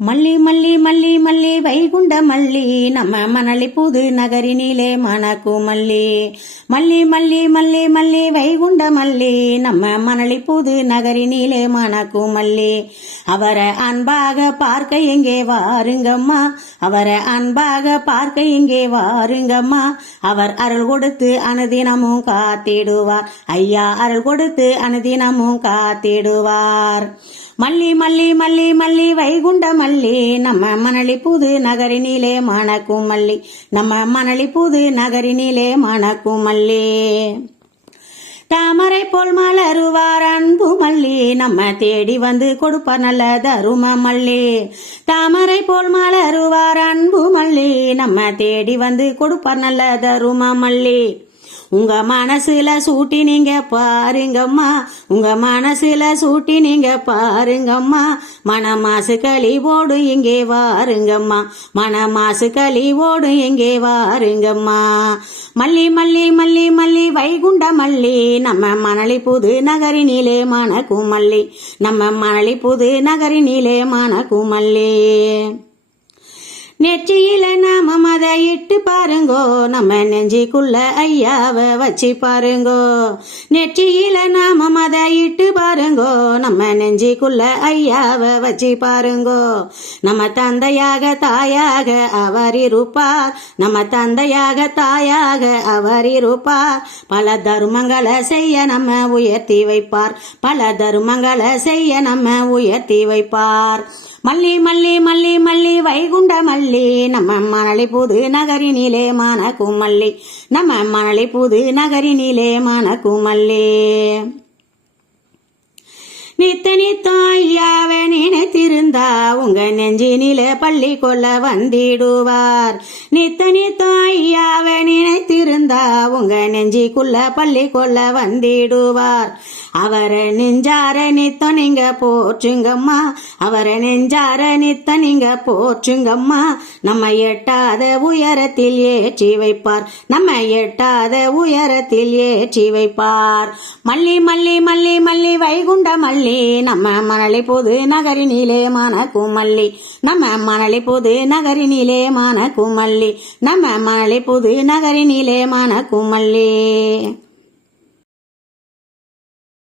மல்லி மல்லி மல்லி மல்லி வைகுண்ட மல்லி நம்ம மணலி புது நகரினிலே மணக்கும் மல்லி. மல்லி மல்லி மல்லி மல்லி வைகுண்ட மல்லி நம்ம மணலி புது நகரினிலே மணக்கும் மல்லி. அவரை அன்பாக பார்க்க எங்கே வாருங்கம்மா, அவரை அன்பாக பார்க்க எங்கே வாருங்கம்மா. அவர் அருள் கொடுத்து அனுதினமும் காத்திடுவார், ஐயா அருள் கொடுத்து அனுதினமும் காத்திடுவார். மல்லி மல்லி மல்லி மல்லி வைகுண்ட மல்லி நம்ம மணலி புது நகரினிலே மணக்கும் மல்லி, நம்ம மணலி புது நகரினிலே மணக்கும் மல்லி. தாமரை போல் மலருவார் அன்பு மல்லி நம்ம தேடி வந்து கொடுப்பார் நல்ல தரும மல்லி. தாமரை போல் மலருவார் அன்பு மல்லி நம்ம தேடி வந்து கொடுப்பார் நல்ல தரும மல்லி. உங்க மனசுல சூட்டி நீங்க பாருங்கம்மா, உங்க மனசுல சூட்டி நீங்க பாருங்கம்மா. மனமாசு களிவோடு இங்கே வாருங்கம்மா, மனமாசு களிவோடு இங்கே வாருங்கம்மா. மல்லி மல்லி மல்லி மல்லி வைகுண்ட மல்லி நம்ம மணலி புது நகரினிலே மணக்கும் மல்லி, நம்ம மணலி புது நகரினிலே மணக்கும் மல்லி. நெற்றியில நாம மத இட்டு பாருங்கோ, நம்ம நெஞ்சிக்குள்ள ஐயாவை வச்சு பாருங்கோ. நெற்றியில நாம மத இட்டு பாருங்கோ, நம்ம நெஞ்சிக்குள்ள ஐயாவை வச்சு பாருங்கோ. நம்ம தந்தையாக தாயாக அவர் இருப்பார், நம்ம தந்தையாக தாயாக அவர் இருப்பார். பல தர்மங்களை செய்ய நம்ம உயர்த்தி வைப்பார், பல தர்மங்களை செய்ய நம்ம உயர்த்தி வைப்பார். மல்லி மல்லி மல்லி மல்லி வைகுண்ட மல்லி நம்ம மணலி புது நகரினிலே மணக்கும் மல்லி, நம்ம மணலி புது நகரினிலே மணக்கும் மல்லி. நித்த நித்தம் ஐயாவை நினைத்திருந்தா உங்க நெஞ்சினில பள்ளி கொள்ள வந்திடுவார். நித்த நித்தம் ஐயாவை நினைத்திருந்தா உங்க நெஞ்சிக்குள்ள பள்ளி கொள்ள வந்திடுவார். அவரை நெஞ்சார நித்தம் நீங்க போற்றுங்கம்மா, அவரை நெஞ்சார நித்தம் நீங்க போற்றுங்கம்மா. நம்ம எட்டாத உயரத்தில் ஏற்றி வைப்பார், நம்ம எட்டாத உயரத்தில் ஏற்றி வைப்பார். மல்லி மல்லி மல்லி மல்லி வைகுண்ட மல்லி நம்ம மணலி புது நகரினிலே மணக்கும் மல்லி, நம்ம மணலி புது நகரினிலே மணக்கும் மல்லி, நம்ம மணலி புது நகரினிலே மணக்கும் மல்லி.